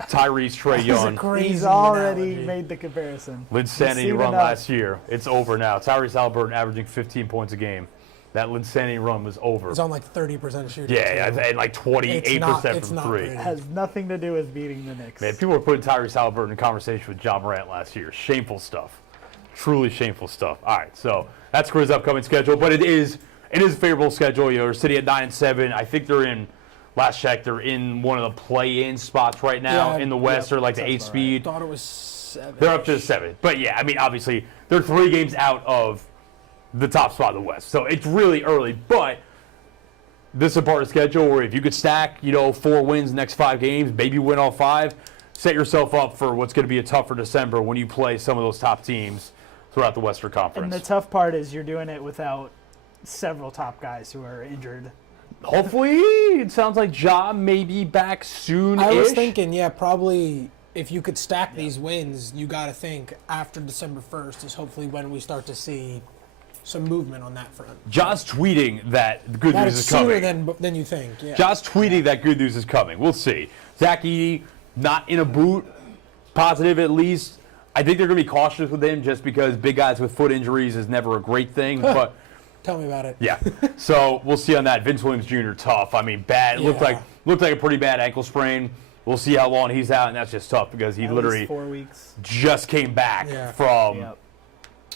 Tyrese, Trae Young. He's already made the comparison. Linsanity run last year. It's over now. Tyrese Halliburton averaging 15 points a game. That Linsanity run was over. It's on like 30% shooting. Yeah, and like 28% from three. It has nothing to do with beating the Knicks. Man, people were putting Tyrese Halliburton in conversation with John Morant last year. Shameful stuff. Truly shameful stuff. All right, so that's Grizz's upcoming schedule, but it is a favorable schedule. You know, they're sitting at 9-7. I think they're in. Last check, they're in one of the play-in spots right now in the West. They're like the 8 speed. I thought it was 7. They're up to 7. But yeah, I mean, obviously, they're 3 games out of the top spot in the West. So it's really early. But this is a part of the schedule where if you could stack, 4 wins the next 5 games, maybe win all 5, set yourself up for what's going to be a tougher December when you play some of those top teams throughout the Western Conference. And the tough part is you're doing it without several top guys who are injured. Hopefully, it sounds like Ja may be back soon-ish. I was thinking, probably if you could stack these wins, you got to think after December 1st is hopefully when we start to see some movement on that front. Ja's tweeting that good news is sooner coming. than you think. Yeah. Ja's tweeting that good news is coming. We'll see. Zach Edey, not in a boot, positive at least. I think they're going to be cautious with him just because big guys with foot injuries is never a great thing. But tell me about it. Yeah. So we'll see on that. Vince Williams Jr. tough. I mean, bad. It looked like a pretty bad ankle sprain. We'll see how long he's out, and that's just tough because he literally 4 weeks. just came back from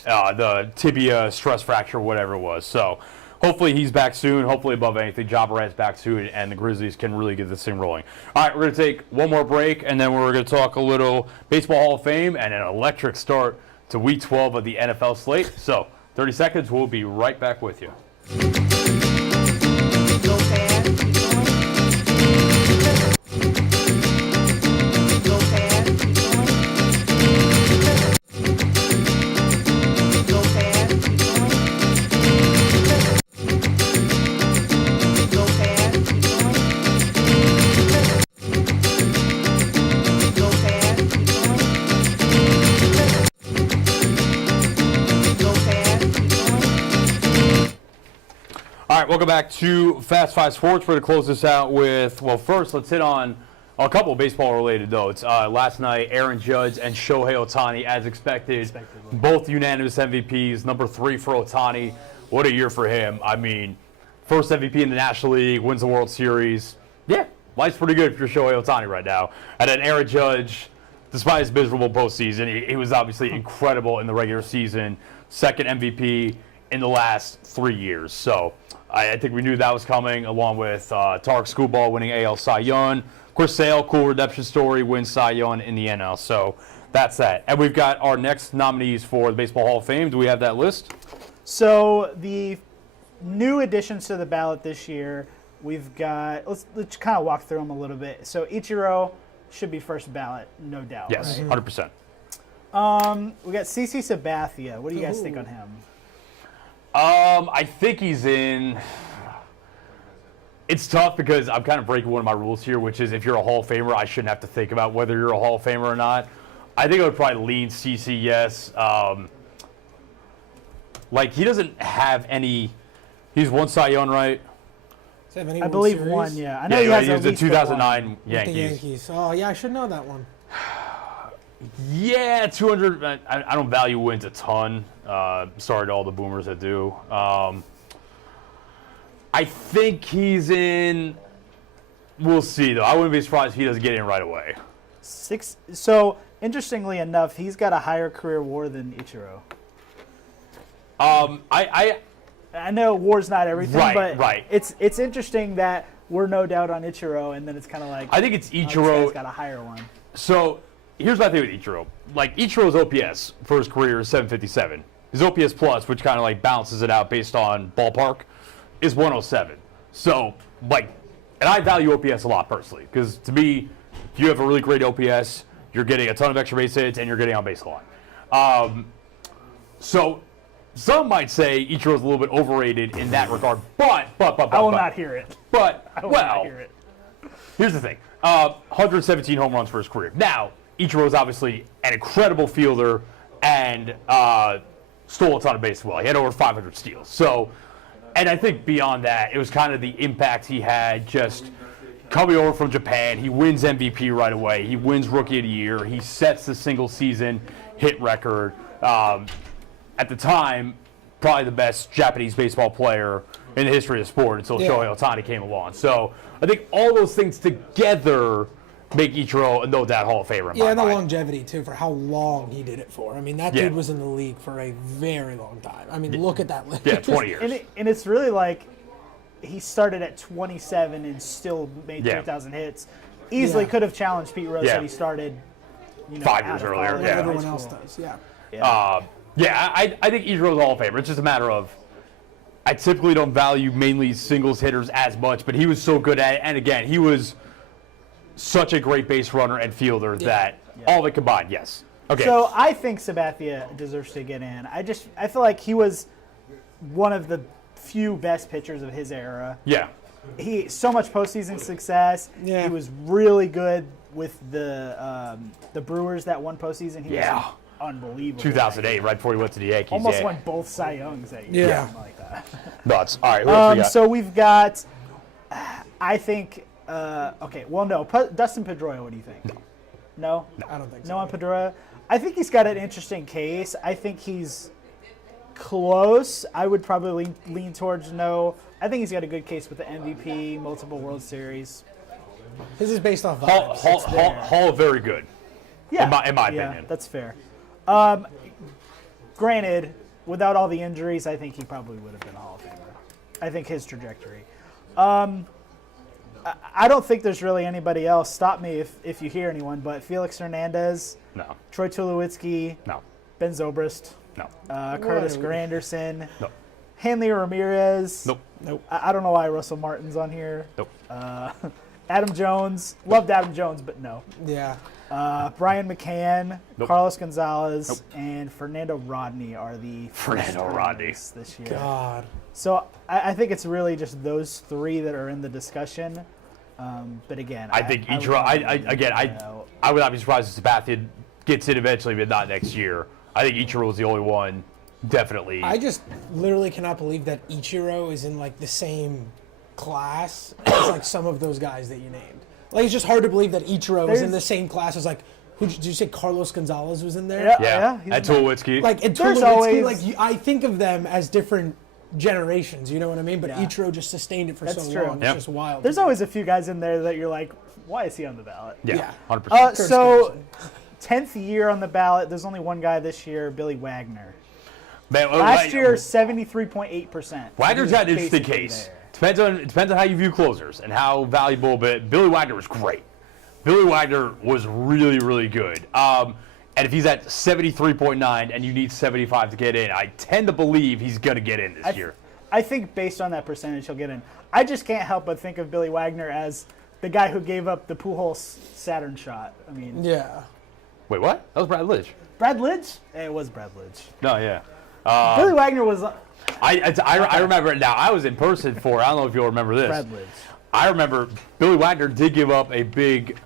the tibia stress fracture, whatever it was. So hopefully he's back soon. Hopefully, above anything, Ja Morant's back soon, and the Grizzlies can really get this thing rolling. All right, we're going to take one more break, and then we're going to talk a little Baseball Hall of Fame and an electric start to Week 12 of the NFL slate. So 30 seconds, we'll be right back with you. Go fast, keep going. Go fast, keep going. Go fast, keep going. Go fast, welcome back to Fast Five Sports. We're going to close this out with, well, first, let's hit on a couple of baseball-related notes. Last night, Aaron Judge and Shohei Ohtani, as expected, both unanimous MVPs. Number 3 for Ohtani. What a year for him. I mean, first MVP in the National League, wins the World Series. Yeah, life's pretty good for Shohei Ohtani right now. And then Aaron Judge, despite his miserable postseason, he was obviously incredible in the regular season. Second MVP in the last 3 years. So I think we knew that was coming, along with Tarek Skubal winning AL Cy Young. Chris Sale, cool redemption story, wins Cy Young in the NL. So that's that. And we've got our next nominees for the Baseball Hall of Fame. Do we have that list? So the new additions to the ballot this year, we've got, let's kind of walk through them a little bit. So Ichiro should be first ballot, no doubt. Yes, right? 100%. We got CC Sabathia. What do you guys think on him? I think he's in. It's tough because I'm kind of breaking one of my rules here, which is if you're a Hall of Famer, I shouldn't have to think about whether you're a Hall of Famer or not. I think I would probably lean CC, yes. Like, he doesn't have any. He's won Cy Young, right? I believe one, yeah. I know Yeah, he he has was at the least 2009 With the Yankees. Yankees. Oh, yeah, I should know that one. Yeah, 200. I don't value wins a ton. Sorry to all the boomers that do. I think he's in. We'll see, though. I wouldn't be surprised if he doesn't get in right away. So, interestingly enough, he's got a higher career WAR than Ichiro. I know WAR's not everything, but right. It's interesting that we're no doubt on Ichiro, and then it's kind of like I think it's oh, this Ichiro. guy's got a higher one. So here's my thing with Ichiro. Like, Ichiro's OPS for his career is 757. His OPS plus, which kind of like balances it out based on ballpark, is 107. So, like, and I value OPS a lot personally, because to me, if you have a really great OPS, you're getting a ton of extra base hits and you're getting on base a lot. So some might say Ichiro's a little bit overrated in that regard, but I will not hear it. But I will not hear it. here's the thing. 117 home runs for his career. Now, Ichiro is obviously an incredible fielder and stole a ton of bases well. He had over 500 steals. So, and I think beyond that, it was kind of the impact he had just coming over from Japan. He wins MVP right away. He wins Rookie of the Year. He sets the single season hit record. At the time, probably the best Japanese baseball player in the history of sport until Shohei Ohtani came along. So I think all those things together make Ichiro a no doubt Hall of Famer in my and the mind. longevity, too, for how long he did it for. I mean, that Yeah. dude was in the league for a very long time. I mean, look at that list. Yeah, 20 years. And it's really like he started at 27 and still made Yeah. 3,000 hits. Easily Yeah. could have challenged Pete Rose Yeah. had he started 5 out years of earlier, college, yeah. high Everyone school. else does, yeah. I think Ichiro's a Hall of Famer. It's just a matter of I typically don't value mainly singles hitters as much, but he was so good at it. And again, he was such a great base runner and fielder that all of it combined, yes. Okay. So I think Sabathia deserves to get in. I feel like he was one of the few best pitchers of his era. yeah. He so much postseason success. Yeah. He was really good with the Brewers that one postseason. He Yeah. was unbelievable. 2008, right before he went to the Yankees. Almost yeah. won both Cy Youngs that year. Yeah. Something like that. Nuts. All right, who else we got? So we've got, I think, Dustin Pedroia, what do you think? No? I don't think so. No on Pedroia? I think he's got an interesting case. I think he's close. I would probably lean towards no. I think he's got a good case with the MVP, multiple World Series. His is based off vibes. Hall of very good. Yeah. In my yeah, opinion. that's fair. Granted, without all the injuries, I think he probably would have been a Hall of Famer. I think his trajectory. I don't think there's really anybody else. Stop me if you hear anyone, but Felix Hernandez, No. Troy Tulowitzki, No. Ben Zobrist, No. Curtis Whatever. Granderson, No. Hanley Ramirez. Nope. I don't know why Russell Martin's on here. Nope. Adam Jones. Loved Adam Jones, but no. Yeah. Brian McCann, Nope. Carlos Gonzalez, Nope. and Fernando Rodney are the Fernando first Rodney. winners this year. God. So I think it's really just those three that are in the discussion. But again, I think would Ichiro. probably, you know, I would not be surprised if Sabathia gets it eventually, but not next year. I think Ichiro is the only one definitely. I just literally cannot believe that Ichiro is in like the same class as like some of those guys that you named. Like it's just hard to believe that Ichiro is in the same class as like who did you say Carlos Gonzalez was in there? Yeah, he's at Tulowitzki. Like at There's Tulowitzki, always- like I think of them as different generations. You know what I mean? But Yeah. Ichiro just sustained it for That's so true. long. Yep. It's just wild. There's always a few guys in there that you're like, why is he on the ballot? Yeah, Yeah. 100%. So, 10th year on the ballot. There's only one guy this year, Billy Wagner. Man, Last year, 73.8%. Wagner's got an interesting case. Depends on how you view closers and how valuable. But Billy Wagner was great. Billy Wagner was really, really good. And if he's at 73.9 and you need 75 to get in, I tend to believe he's going to get in this year. I think based on that percentage, he'll get in. I just can't help but think of Billy Wagner as the guy who gave up the Pujols Saturn shot. I mean, Yeah. Wait, what? That was Brad Lidge. Brad Lidge? It was Brad Lidge. No, yeah. Billy Wagner was I remember it now. I was in person for, I don't know if you'll remember this. Brad Lidge. I remember Billy Wagner did give up a big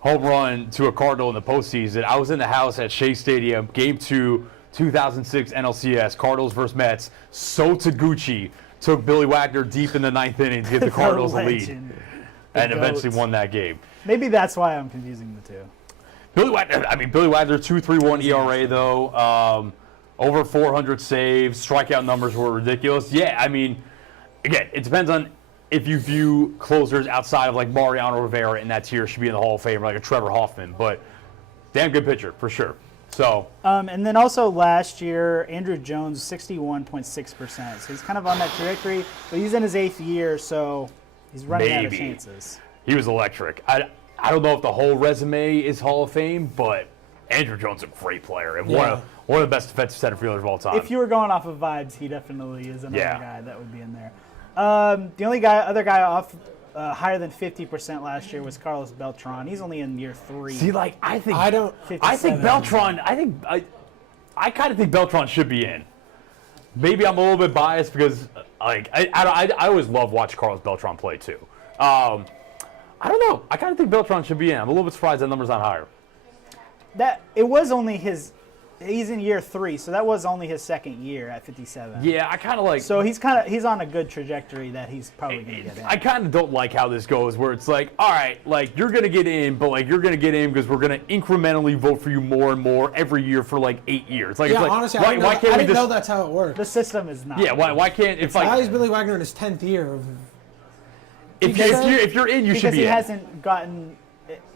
home run to a Cardinal in the postseason. I was in the house at Shea Stadium, Game 2, 2006 NLCS, Cardinals versus Mets. So Taguchi took Billy Wagner deep in the ninth inning to give the Cardinals a lead, legend. and The eventually GOAT. won that game. Maybe that's why I'm confusing the two. Billy Wagner 2.31 ERA though, over 400 saves, strikeout numbers were ridiculous. Yeah, I mean, again, it depends on if you view closers outside of like Mariano Rivera in that tier should be in the Hall of Fame, like a Trevor Hoffman, but damn good pitcher for sure. So And then also last year, Andrew Jones, 61.6%. So he's kind of on that trajectory, but he's in his 8th year, so he's running out of Maybe. chances. he was electric. I don't know if the whole resume is Hall of Fame, but Andrew Jones is a great player and Yeah. one of the best defensive center fielders of all time. If you were going off of vibes, he definitely is another Yeah. guy that would be in there. The only other guy off higher than 50% last year was Carlos Beltran. He's only in year 3. See, like I think 57. Beltran. I kind of think Beltran should be in. Maybe I'm a little bit biased because like I always love watching Carlos Beltran play too. I don't know. I kind of think Beltran should be in. I'm a little bit surprised that number's not higher. That it was only his. He's in year 3, so that was only his 2nd year at 57. Yeah, I kind of like. So he's on a good trajectory that he's probably going to get in. I kind of don't like how this goes, where it's like, all right, like you're gonna get in, but like you're gonna get in because we're gonna incrementally vote for you more and more every year for like 8 years. Like, Yeah, it's like, honestly, why I can't didn't we just? know that's how it works. The system is not. Yeah, why can't if Why like is Billy Wagner in his 10th year? if you're in, you should Because be he in. hasn't gotten.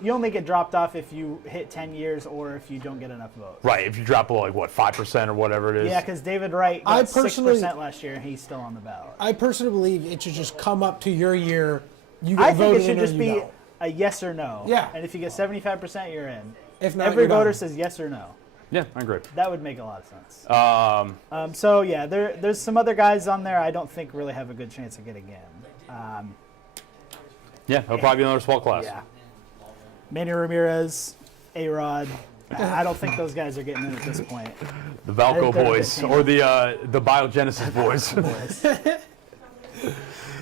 You only get dropped off if you hit 10 years or if you don't get enough votes. Right, if you drop below like what 5% or whatever it is. Yeah, because David Wright I got personally- 6% last year and he's still on the ballot. I personally believe it should just come up to your year. You get I think voted it should in or just you be don't. a yes or no. Yeah. And if you get 75%, you're in. If not, Every you're done. voter says yes or no. Yeah, I agree. That would make a lot of sense. So yeah, there's some other guys on there I don't think really have a good chance of getting in. Yeah, it'll probably be another small class. Yeah. Manny Ramirez, A-Rod. I don't think those guys are getting in at this point. The Valco They're a boys good team. or the Biogenesis boys.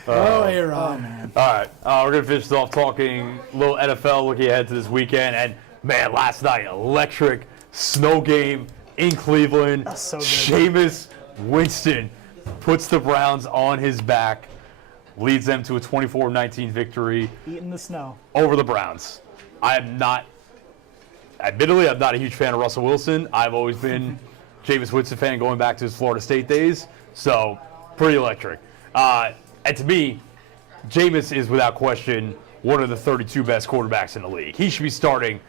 Oh, A-Rod. Man. All right, we're gonna finish off talking a little NFL, looking ahead to this weekend. And man, last night electric snow game in Cleveland. That's so good. Jameis Winston puts the Browns on his back, leads them to a 24-19 victory Eating the snow. over the Browns. Admittedly, I'm not a huge fan of Russell Wilson. I've always been Jameis Winston fan going back to his Florida State days. So, pretty electric. And to me, Jameis is without question one of the 32 best quarterbacks in the league. He should be starting.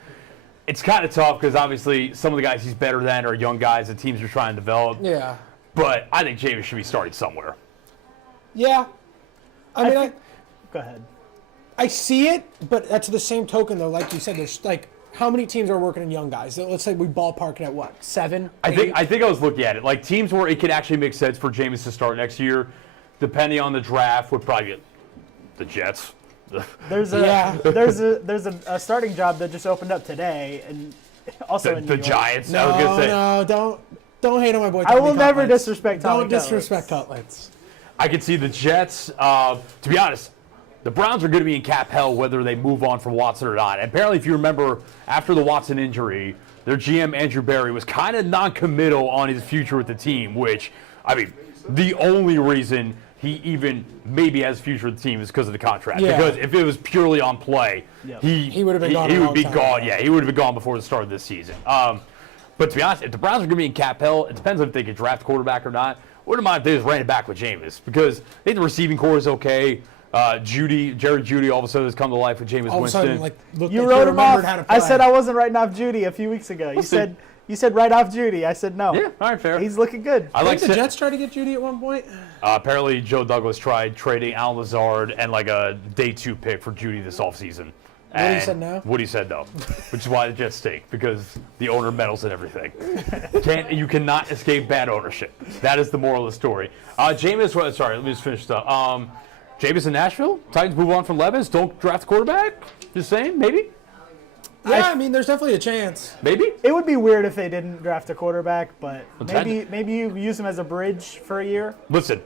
It's kind of tough because obviously some of the guys he's better than are young guys that teams are trying to develop. Yeah. But I think Jameis should be starting somewhere. Yeah. I mean, Go ahead. I see it, but to the same token, though, like you said, there's like how many teams are working in young guys? Let's say we ballpark it at what, 7? I 8? think I was looking at it like teams where it could actually make sense for Jameis to start next year, depending on the draft, would probably be the Jets. There's a starting job that just opened up today, and also in New the York. Giants. I was gonna say. No, don't hate on my boy. I will Tommy never Cutlets. disrespect Tommy Don't disrespect Cutlets. I could see the Jets. To be honest, the Browns are going to be in cap hell whether they move on from Watson or not. And apparently, if you remember, after the Watson injury, their GM, Andrew Berry, was kind of non-committal on his future with the team, which, I mean, the only reason he even maybe has a future with the team is because of the contract. Yeah. Because if it was purely on play, He would have been gone. He a would long be time gone. ago. Yeah, he would have been gone before the start of this season. But to be honest, if the Browns are going to be in cap hell, it depends on if they can draft a quarterback or not. Wouldn't mind if they just ran it back with Jameis, because I think the receiving core is okay. Jerry Jeudy all of a sudden has come to life with Jameis All of a Winston. sudden, looked You like wrote he him off. remembered how to play. I said I wasn't writing off Judy a few weeks ago. You said write off Judy. I said no. Yeah, all right, fair. He's looking good. I like Didn't the Jets try to get Judy at one point? apparently Joe Douglas tried trading Al Lazard and like a day 2 pick for Judy this offseason. Woody said no? Woody said no, which is why the Jets stink, because the owner meddles in everything. You cannot escape bad ownership. That is the moral of the story. Jameis, sorry, let me just finish stuff. Jameis in Nashville? Titans move on from Levis? Don't draft a quarterback? Just saying, maybe? Yeah, I mean, there's definitely a chance. Maybe? It would be weird if they didn't draft a quarterback, but Pretend- maybe you use him as a bridge for a year. Listen,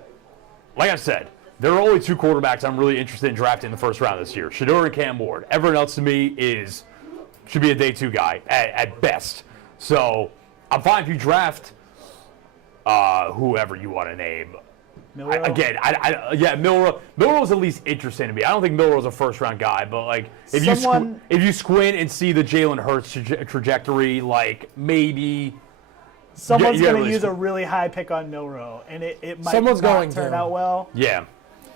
like I said, there are only 2 quarterbacks I'm really interested in drafting in the first round this year, Shedeur and Cam Ward. Everyone else to me should be a day 2 guy at best. So I'm fine if you draft whoever you want to name. Milroe? Milroe's at least interesting to me. I don't think Milroe's a first-round guy, but like if you squint and see the Jalen Hurts trajectory, like maybe Someone's Yeah, going to really use a smart. really high pick on Milroe, and it might Someone's not going turn to. out well. yeah.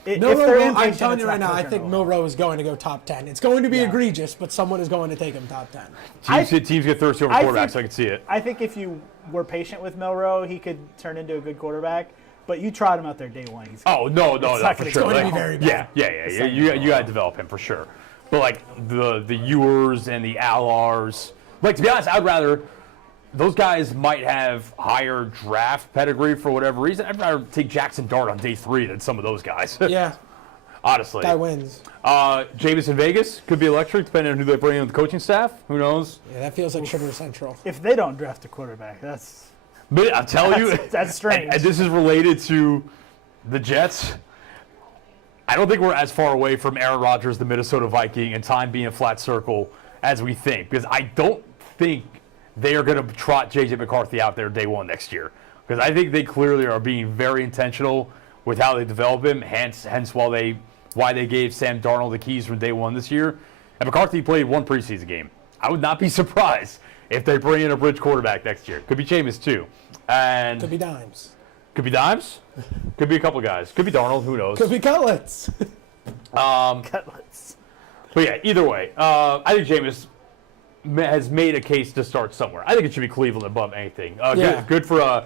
If they're I'm impatient, telling it's you right not now, gonna I turn think out well. Milroe is going to go top 10. It's going to be egregious, but someone is going to take him top 10. Teams get thirsty over I quarterbacks, think- so I can see it. I think if you were patient with Milroe, he could turn into a good quarterback. But you trot him out there day 1. He's Oh no, not for gonna- sure. it's going to Like, be very bad. Yeah. You got to develop him for sure. But like the Ewers and the Allars, like to be honest, I'd rather those guys might have higher draft pedigree for whatever reason. I'd rather take Jackson Dart on day 3 than some of those guys. Yeah, Honestly. guy wins. Jameis in Vegas could be electric, depending on who they bring in with the coaching staff. Who knows? Yeah, that feels like Sugar Central. if they don't draft a quarterback, that's But I'll tell you, that's strange. and this is related to the Jets. I don't think we're as far away from Aaron Rodgers, the Minnesota Viking, and time being a flat circle as we think. Because I don't think they are going to trot J.J. McCarthy out there day 1 next year. Because I think they clearly are being very intentional with how they develop him. Hence why they gave Sam Darnold the keys from day 1 this year. And McCarthy played 1 preseason game. I would not be surprised if they bring in a bridge quarterback next year. Could be Jameis too. And Could be Dimes. could be Dimes. Could be a couple guys. Could be Darnold. Who knows? Could be Cutlets. Cutlets. But yeah, either way, I think Jameis has made a case to start somewhere. I think it should be Cleveland above anything. Yeah. Good for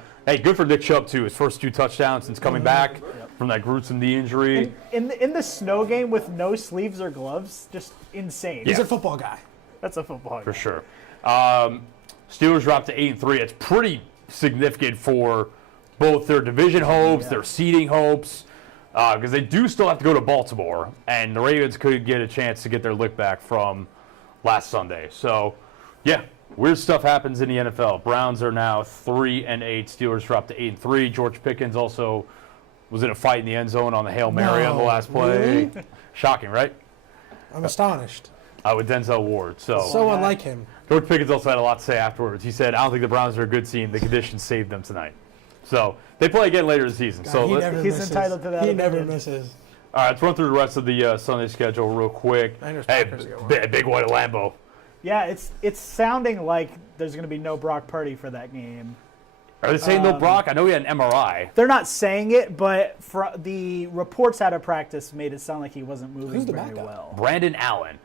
Nick Chubb too. His first 2 touchdowns since coming back from that gruesome knee injury. In the snow game with no sleeves or gloves, just insane. He's a football guy. That's a football. For sure. Steelers dropped to 8-3. It's pretty significant for both their division hopes, their seeding hopes, because they do still have to go to Baltimore, and the Ravens could get a chance to get their lick back from last Sunday. So, yeah, weird stuff happens in the NFL. Browns are now 3-8. Steelers dropped to 8-3. George Pickens also was in a fight in the end zone on the Hail Mary on the No, last play. really? Shocking, right? I'm astonished. With Denzel Ward. So unlike him. George Pickens also had a lot to say afterwards. He said, I don't think the Browns are a good team. The conditions saved them tonight. So they play again later this season. God, so he let- never he's misses. entitled to that He never opinion. misses. all right, let's run through the rest of the Sunday schedule real quick. Niners, Hey, Packers get one. big one at Lambeau. Yeah, it's sounding like there's going to be no Brock Purdy for that game. Are they saying no Brock? I know he had an MRI. They're not saying it, but the reports out of practice made it sound like he wasn't moving Who's the very backup? well. Brandon Allen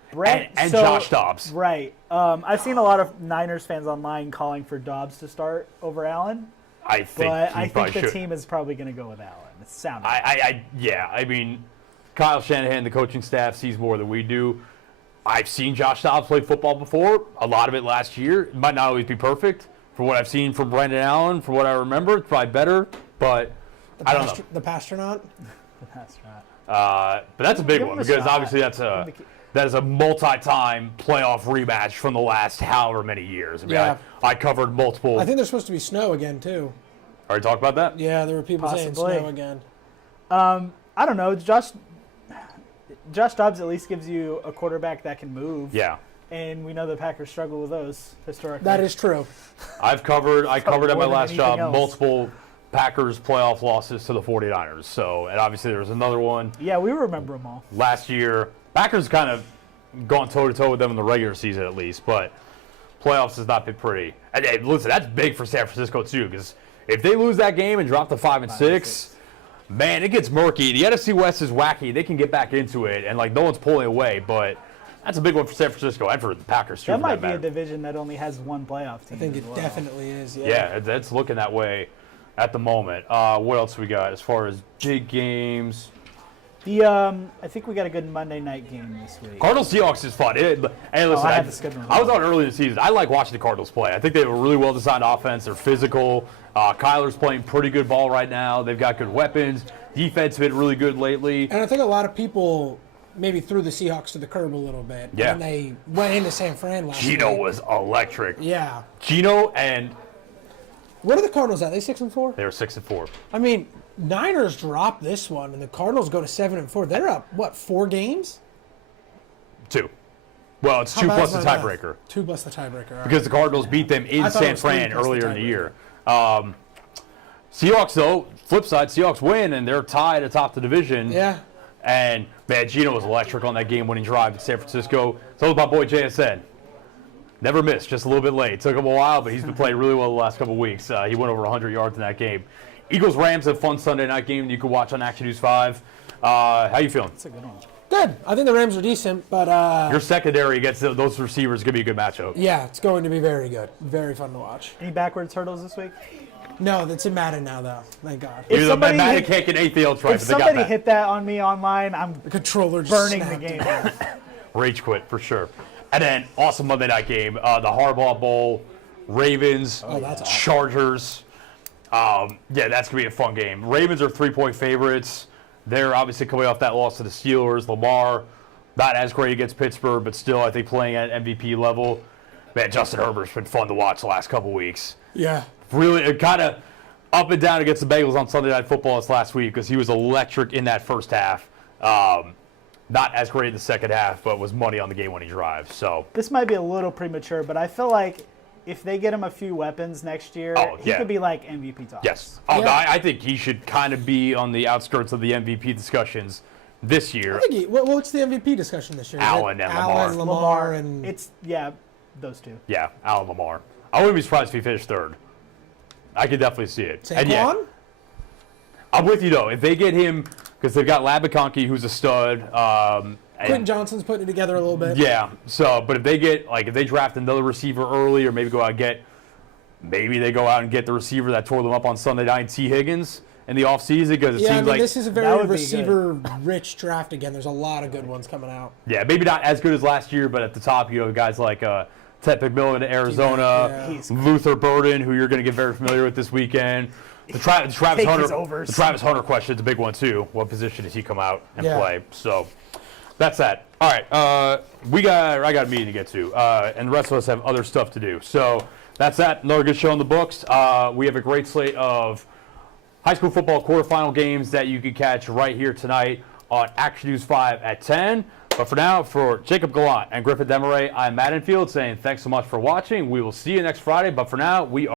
and So- Josh Dobbs. Right. I've seen a lot of Niners fans online calling for Dobbs to start over Allen, I think but he I probably think the should. team is probably going to go with Allen. It's sounding. I mean, Kyle Shanahan, the coaching staff, sees more than we do. I've seen Josh Dobbs play football before, a lot of it last year. It might not always be perfect. For what I've seen from Brandon Allen, for what I remember, it's probably better, but I don't know. The Pastronaut? That's right. But that's a big Give one him a because shot. obviously that is a multi-time playoff rematch from the last however many years. I mean, Yeah. I covered multiple. I think there's supposed to be snow again, too. Already talked about that? Yeah, there were people saying Possibly. snow again. I don't know. Josh Dobbs at least gives you a quarterback that can move. Yeah. And we know the Packers struggle with those historically. That is true. I covered at my more than last job anything else. multiple Packers playoff losses to the 49ers. So, and obviously there was another one Yeah, we remember them all. last year. Packers kind of gone toe-to-toe with them in the regular season at least, but playoffs has not been pretty. And hey, listen, that's big for San Francisco too, because if they lose that game and drop to 5-6, man, it gets murky. The NFC West is wacky. They can get back into it, and like no one's pulling away, but that's a big one for San Francisco and for the Packers too. That for might be matter. a division that only has one playoff team. I think as it well. definitely is. Yeah, it's looking that way at the moment. What else we got as far as big games? I think we got a good Monday night game this week. Cardinals Seahawks is fun. Hey, listen, I had the schedule. I was on early in the season. I like watching the Cardinals play. I think they have a really well-designed offense. They're physical. Kyler's playing pretty good ball right now. They've got good weapons. Defense has been really good lately. And I think a lot of people maybe threw the Seahawks to the curb a little bit. Yeah. When they went into San Fran last Gino week. was electric. Yeah. Gino, and What are the Cardinals at? They 6-4? they were 6-4. I mean, Niners drop this one, and the Cardinals go to 7-4. They're up, what, 4 games? 2. Well, it's How 2 bad plus is the my math? tiebreaker. 2 plus the tiebreaker. All right. Because the Cardinals beat them in I thought it San was 3 Fran plus the earlier in the tiebreaker. year. Seahawks, though, flip side, Seahawks win, and they're tied atop the division. Yeah. And, man, Gino was electric on that game-winning drive in San Francisco. So was my boy JSN. Never missed, just a little bit late. Took him a while, but he's been playing really well the last couple of weeks. He went over 100 yards in that game. Eagles-Rams, a fun Sunday night game you can watch on Action News 5. How you feeling? That's a good one. Good. I think the Rams are decent, but Your secondary against those receivers is going to be a good matchup. yeah, it's going to be very good. Very fun to watch. Any backwards hurdles this week? No, that's in Madden now, though. Thank God. If Either somebody Madden hit- can't get anything else right, If but they got somebody that. hit that on me online, I'm The controller just burning the snapped game. it. Rage quit for sure. And then awesome Monday night game, the Harbaugh Bowl, Ravens, that's awesome. Chargers. Yeah, that's gonna be a fun game. Ravens are 3-point favorites. They're obviously coming off that loss to the Steelers. Lamar, not as great against Pittsburgh, but still I think playing at MVP level. Man, Justin Herbert's been fun to watch the last couple weeks. Yeah. Really, kind of up and down against the Bengals on Sunday Night Football this last week because he was electric in that first half. Not as great in the second half, but was money on the game-winning drive. So This might be a little premature, but I feel like if they get him a few weapons next year, Oh, he yeah. could be like MVP talks. yes, oh, Yeah. no, I think he should kind of be on the outskirts of the MVP discussions this year. I think what's the MVP discussion this year? Is it Allen and Allen, Lamar. Lamar, and It's, yeah, those two. Yeah, Allen Lamar. I wouldn't be surprised if he finished third. I could definitely see it. And yeah, Saquon? I'm with you though. If they get him, because they've got Labiconke, who's a stud. Quentin And, Johnson's putting it together a little bit. yeah. So, but if they get if they draft another receiver early, or maybe they go out and get the receiver that tore them up on Sunday night, T. Higgins, in the offseason, because it Yeah, I seems mean, like this is a That very would be good. receiver-rich draft again. There's a lot of good ones coming out. yeah, maybe not as good as last year, but at the top, you know, guys like Ted McMillan to Arizona, Yeah. He's- Luther Burden, who you're going to get very familiar with this weekend. The Travis Take Hunter, his overs. the Travis Hunter question is a big one too. What position does he come out and Yeah. play? So that's that. All right, I got a meeting to get to, and the rest of us have other stuff to do. So that's that. Another good show in the books. We have a great slate of high school football quarterfinal games that you can catch right here tonight on Action News 5 at 10. But for now, for Jacob Gallant and Griffin Demaray, I'm Matt Enfield saying thanks so much for watching. We will see you next Friday. But for now, we are